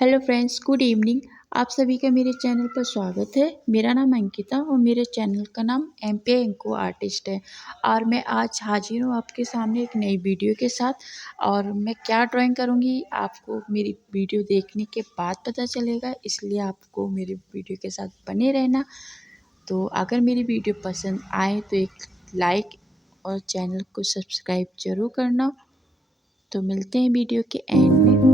Hello friends, good evening. आप सभी का मेरे चैनल पर स्वागत है। मेरा नाम अंकिता और मेरे चैनल का नाम mpi-Anku आर्टिस्ट है। और मैं आज हाजिर हूँ आपके सामने एक नई वीडियो के साथ। और मैं क्या ड्राइंग करूँगी आपको मेरी वीडियो देखने के बाद पता चलेगा, इसलिए आपको मेरी वीडियो के साथ बने रहना। तो अगर मेरी वीडियो पसंद आए तो एक लाइक और चैनल को सब्सक्राइब ज़रूर करना। तो मिलते हैं वीडियो के एंड में।